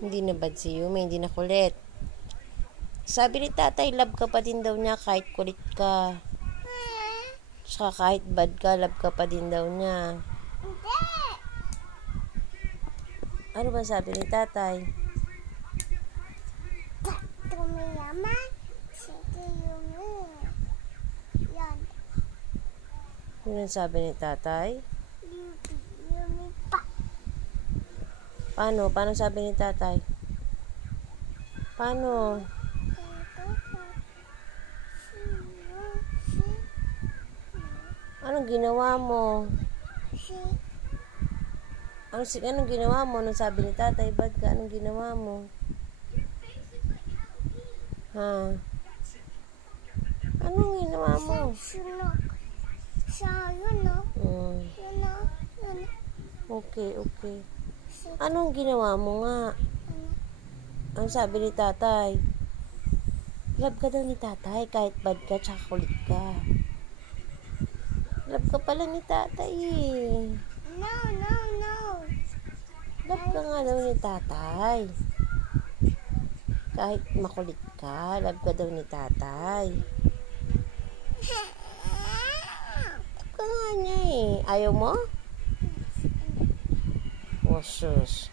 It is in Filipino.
Hindi na bad si Yumi, hindi na kulit. Sabi ni tatay, love ka pa din daw niya kahit kulit ka. Saka kahit bad ka, love ka pa din daw niya. Ano ba sabi ni tatay? Tumiyaman, sige Yumi. Yan. Ano ang sabi ni tatay? Yumi pa. Paano? Paano sabi ni tatay? Paano? Anong ginawa mo? Anong ginawa mo? Anong sabi ni tatay? Bad ka? Anong ginawa mo? Ha? Anong ginawa mo? Yun o. Okay. Anong ginawa mo nga? Anong sabi ni tatay? Love ka daw ni tatay kahit bad ka tsaka kulit ka. Love ka pala ni tatay eh. No. Love ka nga daw ni tatay. Kahit makulit ka, love ka daw ni tatay. Love ka nga niya eh. Ayaw mo? Oh, sus.